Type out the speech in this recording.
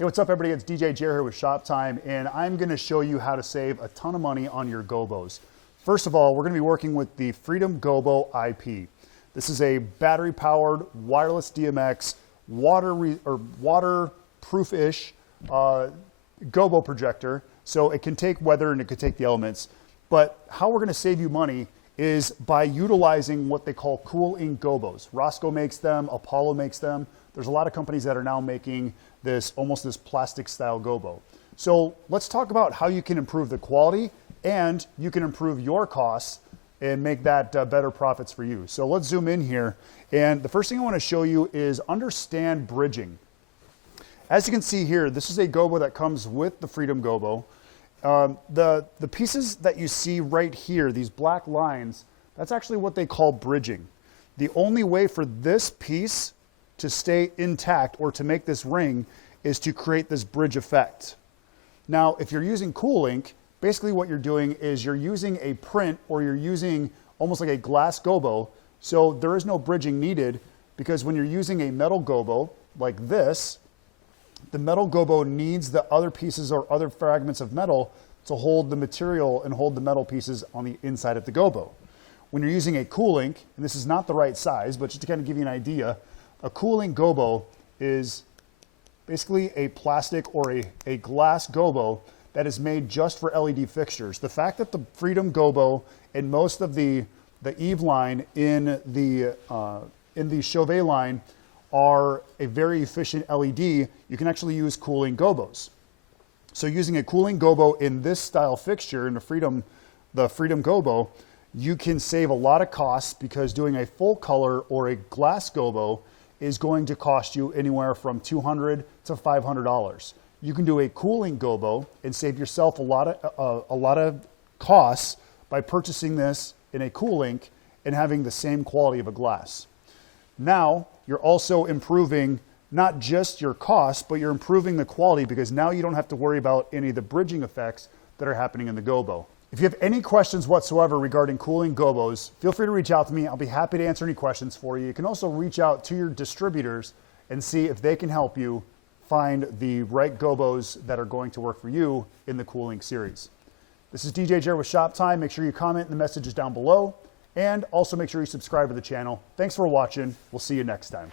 Hey, what's up everybody? It's DJ Jer here with Shop Time, and I'm gonna show you how to save a ton of money on your Gobos. First of all, we're gonna be working with the Freedom Gobo IP. This is a battery-powered, wireless DMX, waterproof-ish Gobo projector. So it can take weather and it can take the elements. But how we're gonna save you money is by utilizing what they call cooling Gobos. Roscoe makes them, Apollo makes them. There's a lot of companies that are now making this, almost this plastic style Gobo. So let's talk about how you can improve the quality and you can improve your costs and make that better profits for you. So let's zoom in here. And the first thing I want to show you is understand bridging. As you can see here, this is a Gobo that comes with the Freedom Gobo. The pieces that you see right here, these black lines, that's actually what they call bridging. The only way for this piece to stay intact or to make this ring is to create this bridge effect. Now, if you're using Cool Ink, basically what you're doing is you're using a print or you're using almost like a glass Gobo, so there is no bridging needed because when you're using a metal Gobo like this, the metal Gobo needs the other pieces or other fragments of metal to hold the material and hold the metal pieces on the inside of the Gobo. When you're using a Cool Ink, and this is not the right size, but just to kind of give you an idea, a Cool Ink Gobo is basically a plastic or a glass Gobo that is made just for LED fixtures. The fact that the Freedom Gobo and most of the Eve line in the Chauvet line are a very efficient LED, you can actually use Cool Ink Gobos. So using a Cool Ink Gobo in this style fixture in the Freedom Gobo, you can save a lot of costs because doing a full color or a glass Gobo is going to cost you anywhere from $200 to $500. You can do a Cool Ink Gobo and save yourself a lot of costs by purchasing this in a Cool Ink and having the same quality of a glass. Now, you're also improving not just your costs, but you're improving the quality because now you don't have to worry about any of the bridging effects that are happening in the Gobo. If you have any questions whatsoever regarding Cool Ink Gobos, feel free to reach out to me. I'll be happy to answer any questions for you. You can also reach out to your distributors and see if they can help you find the right Gobos that are going to work for you in the Cool Ink series. This is DJ Jer with Shop Time. Make sure you comment in the messages down below and also make sure you subscribe to the channel. Thanks for watching. We'll see you next time.